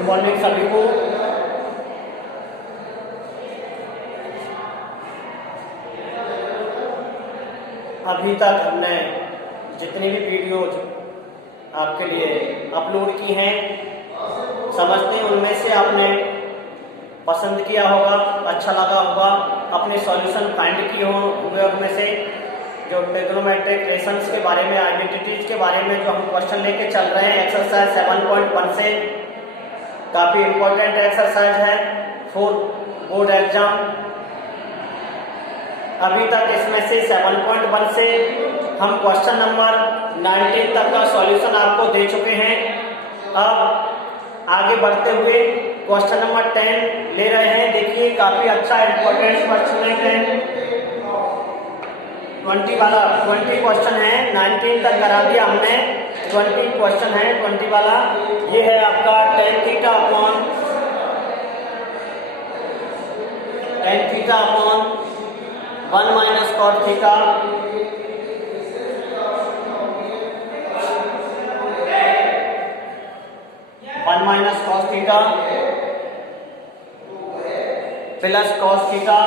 Good morning सभी को। अभी तक हमने जितनी भी वीडियोज आपके लिए अपलोड की हैं, समझते हैं उनमें से आपने पसंद किया होगा, अच्छा लगा होगा, अपने सॉल्यूशन फाइंड किए होंगे। उनमें से जो ट्रिग्नोमेट्रिक रेशंस के बारे में, आइडेंटिटीज के बारे में जो हम क्वेश्चन लेके चल रहे हैं एक्सरसाइज 7.1 से, काफी इंपॉर्टेंट एक्सरसाइज है फॉर बोर्ड एग्जाम। अभी तक इसमें से 7.1 से हम क्वेश्चन नंबर 19 तक का सॉल्यूशन आपको दे चुके हैं। अब आगे बढ़ते हुए क्वेश्चन नंबर 10 ले रहे हैं। देखिए काफी अच्छा इंपॉर्टेंट क्वेश्चन है। 20 क्वेश्चन है, 19 तक करा दिया हमने। 20 क्वेश्चन है, 20 वाला ये है आपका tan theta upon 1 minus cot theta minus cos theta plus cos theta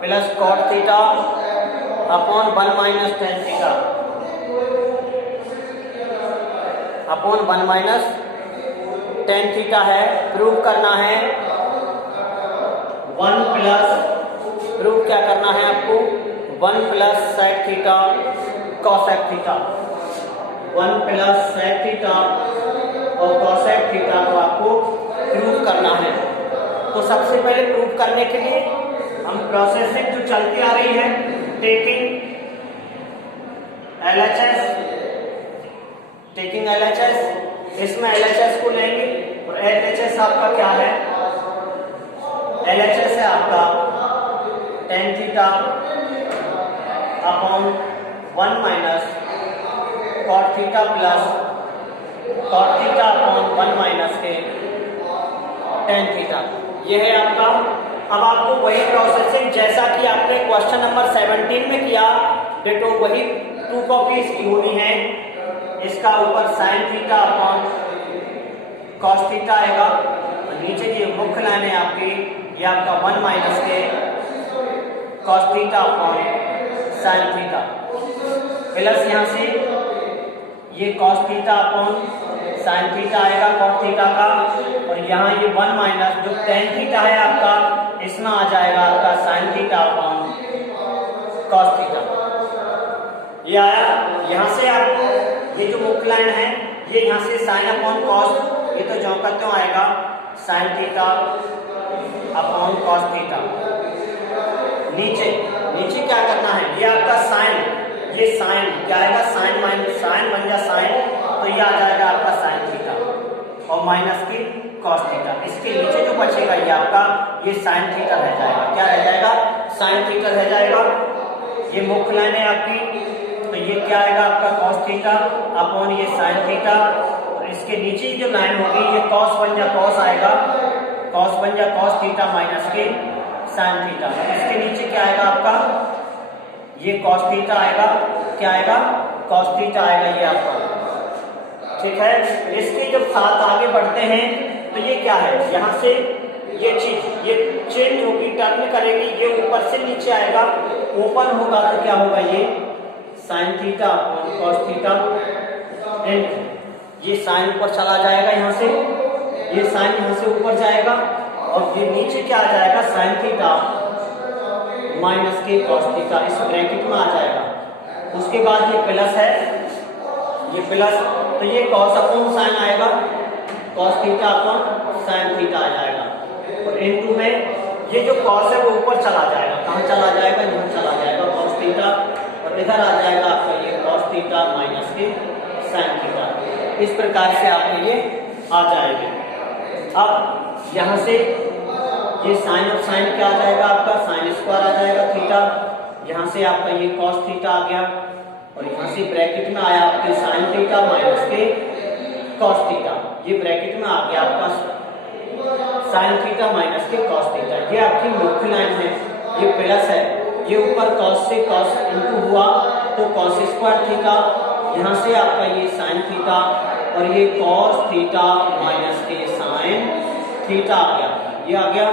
plus cot theta upon 1 minus tan theta upon 1 minus tan theta है। प्रूव करना है 1 प्लस, प्रूव क्या करना है आपको, 1 plus sec theta cosec theta, 1 plus sec theta और cosec theta को आपको प्रूव करना है। तो सबसे पहले प्रूव करने के लिए हम प्रोसेसिंग जो चलती आ रही है, टेकिंग LHS, इसमें LHS को लेंगे और LHS आपका क्या है, LHS है आपका tan theta upon 1 minus cot theta plus cot theta upon 1 minus के tan थीटा, ये है आपका। अब आपको वही प्रोसेसिंग जैसा कि आपने क्वेश्चन नंबर 17 में किया, डिटो वही 2 कॉपीज की होनी है। इसका ऊपर sin theta upon cos theta आएगा और नीचे की मुख्य लाइन है आपकी, ये आपका 1 माइनस के cos theta upon sin theta plus यहाँ से ये cos theta upon sin theta आएगा cot थीटा का, और यहाँ ये 1 माइनस जो tan थीटा है आपका, इसमें आ जाएगा आपका sin theta upon cos theta. ये आया। यहाँ से आपको ये जो मुख्य लाइन है, ये यहाँ से sin अपॉन cos, ये तो जो का त्यों आएगा sin theta upon cos theta. नीचे क्या करना है, ये आपका sin, ये sin क्या आएगा, sin माइनस sin बन जा sin, तो ये आ जाएगा आपका sin थीटा और माइनस की cos थीटा। इसके नीचे जो बचेगा ये आपका ये sin थीटा रह जाएगा। क्या रह जाएगा, sin थीटा रह जाएगा। ये मुख्य लाइन है आपकी, तो ये क्या आएगा आपका cos थीटा अपॉन ये sin थीटा, और इसके नीचे जो लाइन होगी ये cos बन जा cos आएगा, cos बन जा cos थीटा माइनस के sin थीटा। इसके नीचे क्या आएगा आपका, ये cos थीटा आएगा, क्या आएगा cos थीटा आएगा ये आपका, ठीक है। इसके जब साथ आगे बढ़ते हैं तो ये क्या है, यहाँ से ये चीज ये चेंज होगी, टर्न करेगी, ये ऊपर से नीचे आएगा, ओपन होगा तो क्या होगा, ये sin theta upon cos theta, ये sin ऊपर चला जाएगा, यहाँ से ये sin यहाँ से ऊपर जाएगा और ये नीचे क्या आ जाएगा sin थीटा माइनस के cos थीटा, इस ब्रैकेट में आ जाएगा। उसके बाद ये प्लस है, ये प्लस, तो ये cos अपॉन sin आएगा, cos theta upon sin theta आ जाएगा, और इनटू में ये जो cos है वो ऊपर चला जाएगा, कहाँ चला जाएगा, यहाँ चला जाएगा cos थीटा, और इधर आ जाएगा आपका ये cos थीटा माइनस के sin थीटा। इस प्रकार से आपको ये आ जाएगा। अब यहाँ से ये sin और sin क्या आ जाएगा आपका, sin स्क्वायर आ जाएगा थीटा, यहाँ से आपका ये cos थीटा आ गया, और यहाँ से ब्रैकेट में आया आपके sin थीटा माइनस के cos थीटा, ये ब्रैकेट में आ गया आपका sin थीटा माइनस के cos थीटा। ये आपकी मुख्य लाइन है, ये प्लस है, ये ऊपर cos से cos इंटू हुआ तो cos स्क्वायर थीटा, यहाँ से आपका ये sin थीटा और ये cos थीटा माइनस के sin थीटा आ गया, ये आ गया।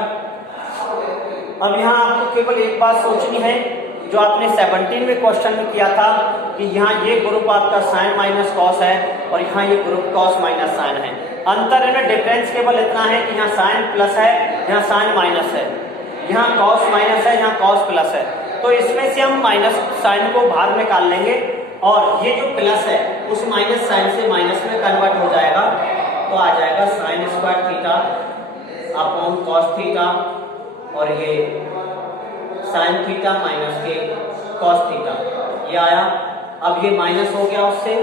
अब यहाँ आपको केवल एक बात सोचनी है, जो आपने 17 में क्वेश्चन में किया था कि यहाँ ये ग्रुप आपका साइन माइनस कॉस है और यहाँ ये ग्रुप कॉस माइनस साइन है। अंतर है, डिफरेंस केवल इतना है कि यहाँ साइन प्लस है, यहाँ साइन माइनस है, यहाँ कॉस माइनस है, यहाँ कॉस प्लस है। तो इसमें से हम माइनस साइन को बाहर निकाल लेंगे और ये जो प्लस है उस माइनस साइन से माइनस में कन्वर्ट हो जाएगा, तो आ जाएगा sine square theta upon cos theta और ये साइन थीटा माइनस के कॉस थीटा, ये आया। अब ये माइनस हो गया उससे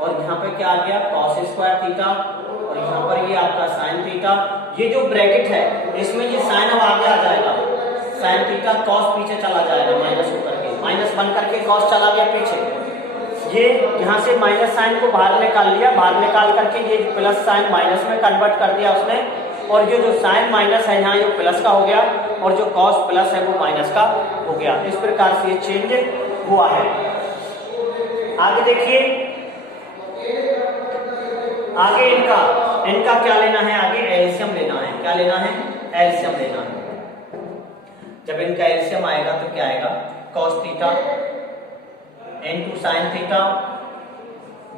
और यहाँ पे क्या आ गया कॉस स्क्वायर थीटा और यहाँ पर ये आपका साइन थीटा। ये जो ब्रैकेट है इसमें ये साइन अब आगे आ जाएगा, साइन थीटा कॉस पीछे चला जाएगा, माइनस होकर के माइनस बन करके कॉस चला गया पीछे। ये यहाँ से माइनस साइन को बाहर निकाल लिया, बाहर निकाल करके ये प्लस साइन माइनस में कन्वर्ट कर दिया उसने, और ये जो साइन माइनस है यहाँ ये प्लस का हो गया और जो कॉस प्लस है वो माइनस का हो गया। इस प्रकार से ये चेंज हुआ है। आगे देखिए, आगे इनका क्या लेना है, आगे एलसीएम लेना है। क्या लेना है, एलसीएम लेना है। जब इनका एलसीएम आएगा तो क्या आएगा cos theta into sine theta,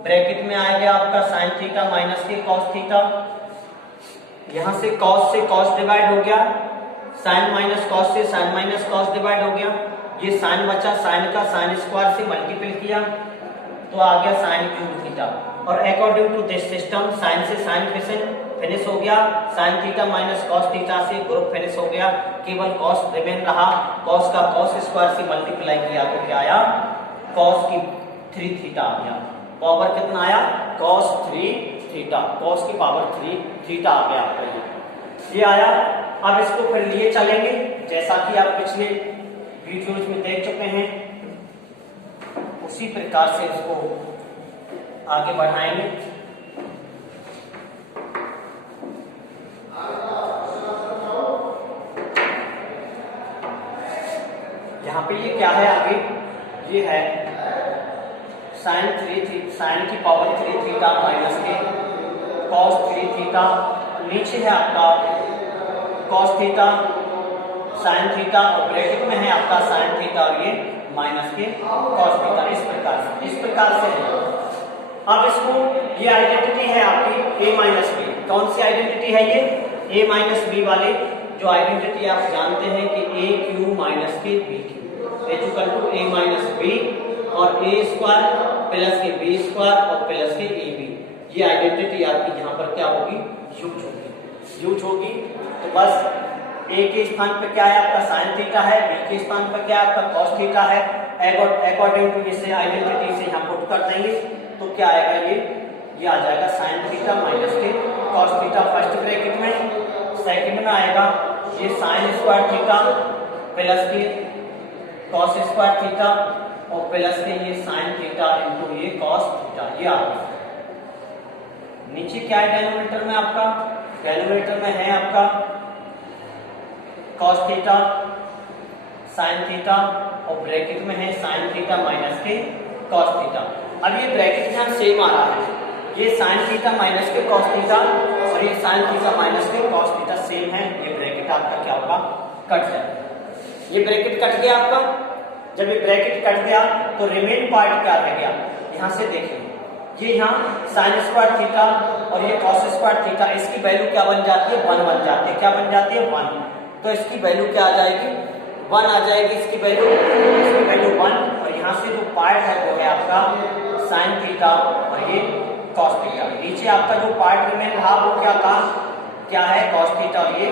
bracket में आएगा आपका साइन थीटा माइनस के कॉस थीटा, यहां से कॉस डिवाइड हो गया, साइन माइनस कॉस से साइन माइनस कॉस डिवाइड हो गया, ये साइन बचा, साइन का साइन स्क्वायर से मल्टीपल किया तो आ गया साइन क्यूब थीटा। और according to this system sine से साइन फिनिश हो गया, sine theta minus cos theta से ग्रुप फिनिश हो गया, केवल कॉस रिमेन रहा, कॉस का कॉस स्क्वायर से मल्टीप्लाई किया तो क्या आया कॉस की 3 थीटा आ गया। पावर कितना आया कॉस 3 थीटा, कॉस की पावर 3 थीटा आ गया आपका ये आया। अब इसको फिर लिए चलेंगे जैसा कि आप पिछले वीडियोज में देख चुके हैं, उसी प्रकार से इसको आगे बढ़ाएंगे। यहाँ पे ये क्या है, आगे ये है साइन की पावर 3 थीटा माइनस के कॉस 3 थीटा, नीचे है आपका कॉस थीटा साइन थीटा और ब्रैकेट में है आपका साइन थीटा और ये माइनस के कॉस थीटा। इस प्रकार से है। अब इसको ये आइडेंटिटी है आपकी a माइनस बी। कौन सी आइडेंटिटी है ये a माइनस बी वाले जो आइडेंटिटी आप जानते हैं कि a क्यू माइनस के b cube is equal to a minus b और a स्क्वायर प्लस के b स्क्वायर और प्लस के ab। ये आइडेंटिटी आपकी यहाँ पर क्या होगी यूज होगी। तो बस a के स्थान पर क्या है आपका साइन थीटा है, b के स्थान पर क्या है आपका कॉस थीटा है। अकॉर्डिंग टू इसे आइडेंटिटी से यहाँ पुट कर देंगे तो क्या आएगा ये आ जाएगा साइन थीटा माइनस के कॉस थीटा फर्स्ट ब्रैकेट में, सेकंड में आएगा ये साइन स्क्वायर थीटा प्लस के कॉस स्क्वायर थीटा और प्लस के ये साइन थीटा इनटू ये कॉस थीटा, ये आ गया। नीचे क्या है डेनोमिनेटर में आपका, डेनोमिनेटर में है आपका कॉस थीटा साइन थीटा और ब्रैकेट में है साइन थीटा माइनस के कॉस थीटा। अब ये ब्रैकेट यहाँ सेम आ रहा है, ये साइन थीटा माइनस के कॉस थीटा और ये साइन थीटा माइनस के कॉस थीटा सेम है। ये ब्रैकेट आपका क्या होगा कट जाएगा। ये ब्रैकेट कट गया आपका, जब ये ब्रैकेट कट गया तो रिमेन पार्ट क्या रह गया, यहाँ से देखिए ये यहाँ साइन स्क्वायर थीटा और ये कॉस स्क्वायर थीटा, इसकी वैल्यू क्या बन जाती है 1 बन जाती है। क्या बन जाती है 1, तो इसकी वैल्यू क्या आ जाएगी 1 आ जाएगी इसकी वैल्यू 1 और यहाँ से जो पार्ट है वो है आपका साइन थीटा और ये कॉस थीटा। नीचे आपका जो पार्ट रिमेन रहा वो क्या है कॉस थीटा और ये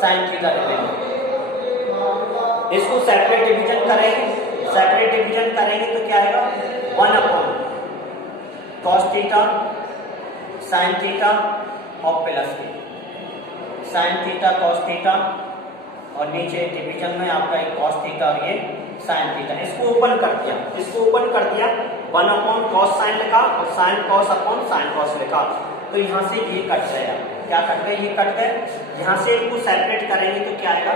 साइन थीटा रिमेन। इसको सेपरेट डिवीजन करेंगे तो क्या आएगा 1 upon cos theta sine theta और प्लस के साइन थीटा कॉस थीटा और नीचे डिवीजन में आपका ये कॉस थीटा और ये साइन थीटा। इसको ओपन कर दिया 1 अपॉन कॉस साइन लिखा और sine cos upon sine cos लिखा, तो यहाँ से ये कट गया। क्या कट गए, ये कट गए। यहाँ से इनको सेपरेट करेंगे तो क्या आएगा,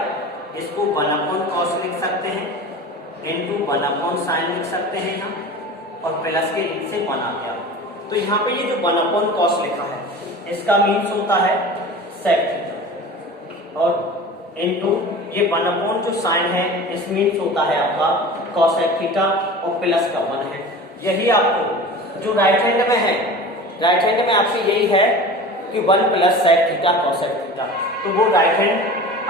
इसको 1 अपॉन कॉस लिख सकते हैं इनटू 1 अपॉन साइन लिख सकते हैं यहाँ और प्लस के नीचे 1 आ गया। तो यहाँ पे ये जो 1/cos लिखा है इसका मीन्स होता है sec थीटा, और इनटू ये 1 जो साइन है इस मीन्स होता है आपका cosec थीटा, और प्लस का 1 है। यही आपको जो राइट हैंड में है, राइट हैंड में आपकी यही है कि 1 + sec थीटा cosec थीटा, तो वो राइट हैंड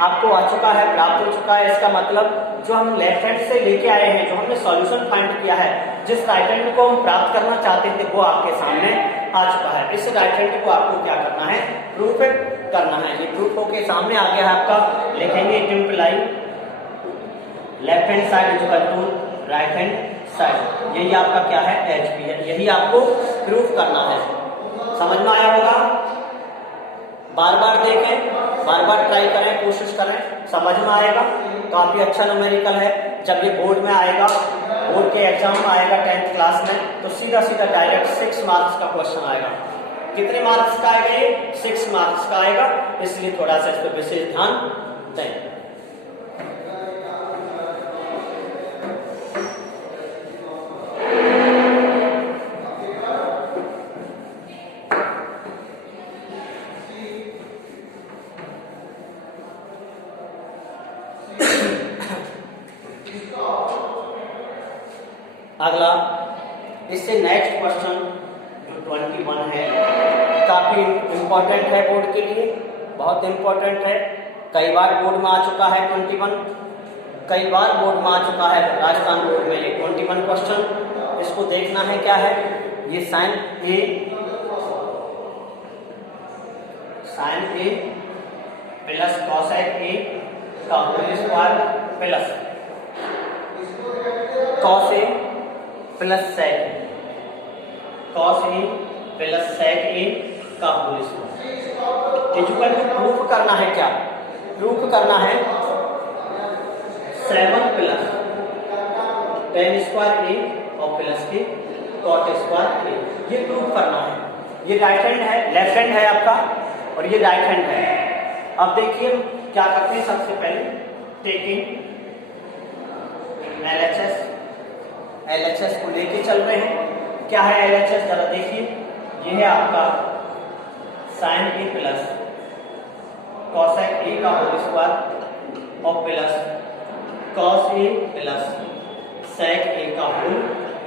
आपको आ चुका है, प्राप्त हो चुका है। इसका मतलब जो हम लेफ्ट हैंड से लेके आए हैं, जो हमने सॉल्यूशन फाइंड किया है, जिस राइट हैंड को हम प्राप्त करना चाहते थे वो आपके सामने आ चुका है। इस राइट हैंड को आपको क्या करना है, प्रूफ करना है। ये प्रूफ होके सामने आ गया है आपका, लिखेंगे it imply left hand side equal to right hand side. यही आपका क्या है, HP है। यही आपको प्रूफ करना है। समझ में आया होगा? बार बार देखें, बार बार ट्राई करें, कोशिश करें, समझ में आएगा। काफी अच्छा न्यूमेरिकल है। जब ये बोर्ड में आएगा, बोर्ड के एग्जाम में आएगा 10th क्लास में, तो सीधा सीधा डायरेक्ट 6 मार्क्स का क्वेश्चन आएगा। कितने मार्क्स का आएगा ये? 6 मार्क्स का आएगा, इसलिए थोड़ा सा इस पर विशेष ध्यान दें। अगला, इससे नेक्स्ट क्वेश्चन जो 21 है, काफी इंपॉर्टेंट है बोर्ड के लिए, बहुत इंपॉर्टेंट है। कई बार बोर्ड में आ चुका है 21, कई बार बोर्ड में आ चुका है राजस्थान बोर्ड में ये 21 क्वेश्चन। इसको देखना है क्या है, ये sine A plus cosec A का whole square plus cos A plus sec A का whole square. Equal to proof करना है क्या? प्रूफ करना है 7 + tan स्क्वायर ए और प्लस के cot स्क्वायर ए। ये प्रूफ करना है। ये राइट हैंड है, लेफ्ट हैंड है आपका, और ये राइट हैंड है। अब देखिए क्या करते हैं, सबसे पहले टेकिंग LHS को लेके चल रहे हैं। क्या है LHS, जरा देखिए। ये है आपका sin A plus cosec A का होल स्क्वायर और plus cos A plus sec A का होल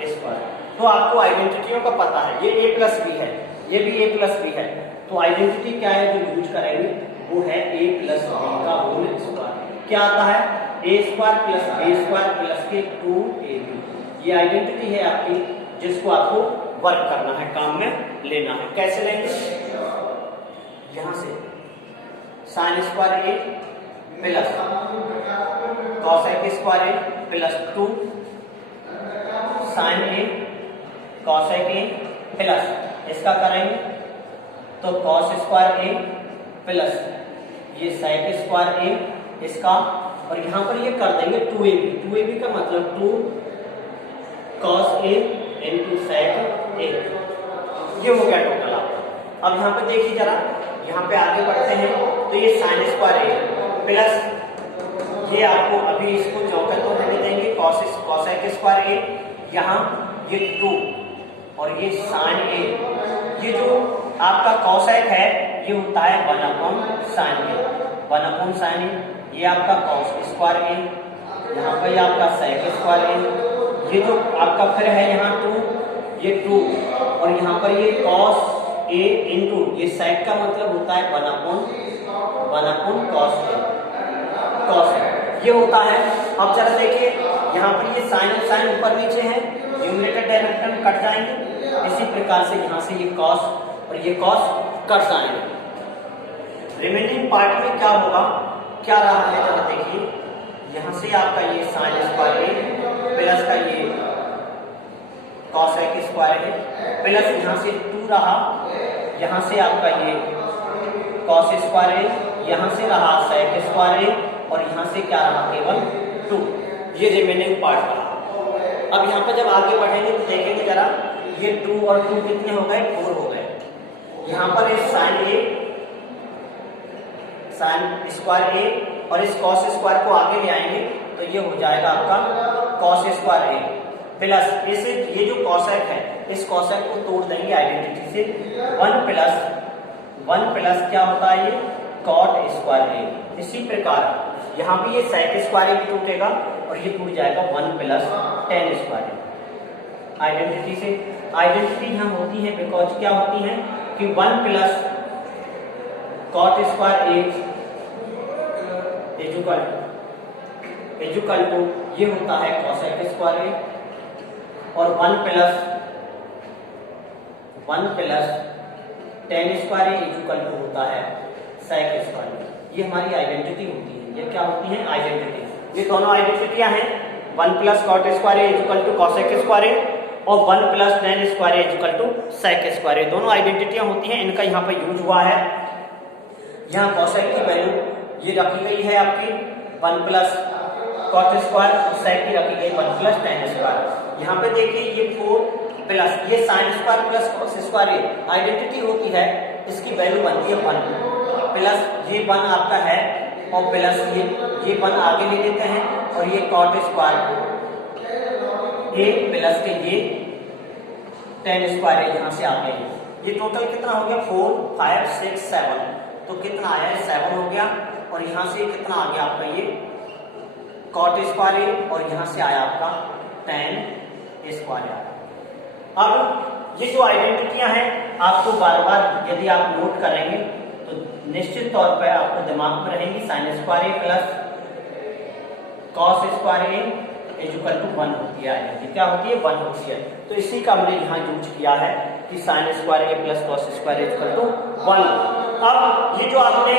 स्क्वायर। तो आपको आइडेंटिटियों का पता है, ये A प्लस B है, ये भी A प्लस B है। तो आइडेंटिटी क्या है जो यूज करेंगे, वो है A प्लस B का होल स्क्वायर। क्या आता है, A square plus B square plus के 2AB। ये आइडेंटिटी है आपकी, जिसको आपको वर्क करना है, काम में लेना है। कैसे लेंगे, यहां से sin square A plus cosec square A plus 2 sin A cosec A plus इसका करेंगे तो cos स्क्वायर A प्लस ये sec स्क्वायर A इसका, और यहां पर ये कर देंगे 2AB का मतलब 2 cos A into sec A। ये हो गया टोटल आपका। अब यहाँ पे देखिए जरा, यहाँ पे आगे बढ़ते हैं तो ये sin स्क्वायर A प्लस ये आपको अभी इसको चौका तो रहने देंगे cosec स्क्वायर A, यहाँ ये 2 और ये sin A। ये जो आपका cosec है ये होता है 1/sin A, 1/sin A। ये आपका cos स्क्वायर A, यहाँ पर आपका sec स्क्वायर A। ये जो आपका फिर है यहाँ 2, ये 2 और यहाँ पर ये cos A इंटू ये sec का मतलब होता है 1/cos A, ये होता है। अब जरा देखिए यहाँ पर ये साइन और साइन ऊपर नीचे है, न्यूमरेटर डेनोमिनेटर में कट जाएंगे। इसी प्रकार से यहाँ से ये cos और ये cos कट जाएंगे। रिमेनिंग पार्ट में क्या होगा, क्या रहा है जरा देखिए, यहाँ से आपका ये साइन स्क्वायर A प्लस का ये cosec स्क्वायर है प्लस यहाँ से 2 रहा, यहाँ से आपका ये cos स्क्वायर है, यहाँ से रहा sec स्क्वायर है और यहाँ से क्या रहा केवल 2। ये रिमेनिंग पार्ट रहा। अब यहाँ पर जब आगे बढ़ेंगे तो देखेंगे जरा, ये 2 और 2 कितने हो गए, 4 हो गए। यहाँ पर इस sin स्क्वायर A और इस cos स्क्वायर को आगे ले आएंगे तो ये हो जाएगा आपका cos स्क्वायर A प्लस इस ये जो कॉसेक है इस कॉसेक को तोड़ देंगे आइडेंटिटी से। 1 प्लस क्या होता है ये कॉट स्क्वायर ए। इसी प्रकार यहाँ भी ये सेक स्क्वायर ए टूटेगा और ये टूट जाएगा 1 plus tan square A identity से। आइडेंटिटी यहाँ होती है बिकॉज क्या होती है कि 1 plus cot square A equal to ये होता है कॉसेक स्क्वायर ए और 1 plus tan square A equal to होता है सेक स्क्वायर ए। ये हमारी आइडेंटिटी होती है। ये क्या होती है आइडेंटिटी। ये दोनों आइडेंटिटियां हैं 1 plus cot square A equal to cosec square ए और 1 plus tan square A equal to sec square a. दोनों आइडेंटिटियां होती हैं। इनका यहाँ पर यूज हुआ है। यहाँ कॉसेक की वैल्यू ये रखी गई है आपकी 1 प्लस कॉट स्क्वायर और सेक की रखी गई 1 प्लस टेन स्क्वायर। यहाँ पे देखिए ये 4 प्लस ये sine square plus cos square ये आइडेंटिटी होती है। इसकी वैल्यू बनती है 1 प्लस ये 1 आपका है और प्लस ये 1 आगे ले लेते हैं और ये कॉट स्क्वायर ए प्लस के ये टेन स्क्वायर ए यहाँ से आगे है। ये टोटल कितना हो गया 4 5 6 7 तो कितना आया है 7 हो गया और यहाँ से कितना आ गया आपका ये कॉट स्क्वायर ए और यहाँ से आया आपका टेन स्क्वायर ए। अब ये जो आइडेंटिटियां हैं आपको बार बार यदि आप नोट करेंगे तो निश्चित तौर पर आपको दिमाग में रहेंगी। Sine square A plus cos square A equal to 1 होती है। क्या होती है 1 होती है। तो इसी का हमने यहाँ यूज किया है कि sine square A plus cos square A equal to 1। अब ये जो आपने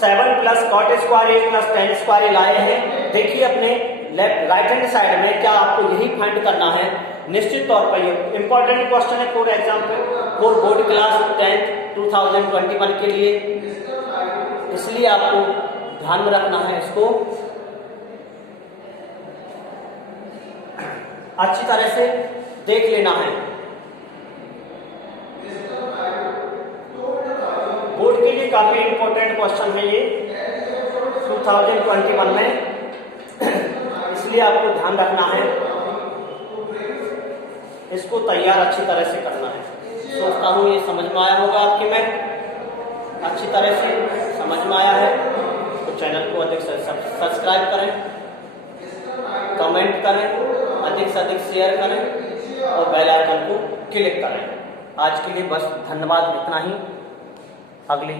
7 plus cot square A plus tan square A लाए हैं, देखिए अपने राइट हैंड साइड में क्या आपको यही फाइंड करना है। निश्चित तौर पर ये इंपॉर्टेंट क्वेश्चन है for example for board class 10th 2021 के लिए, इसलिए आपको ध्यान में रखना है। इसको अच्छी तरह से देख लेना है। बोर्ड के लिए काफी इंपॉर्टेंट क्वेश्चन है ये 2021 में, इसलिए आपको ध्यान रखना है। इसको तैयार अच्छी तरह से करना है। सोचता हूँ ये समझ में आया होगा आपके में, अच्छी तरह से समझ में आया है तो चैनल को अधिक से सब्सक्राइब करें, कमेंट करें, अधिक से अधिक शेयर करें और बेल आइकन को क्लिक करें। आज के लिए बस धन्यवाद, इतना ही। अगली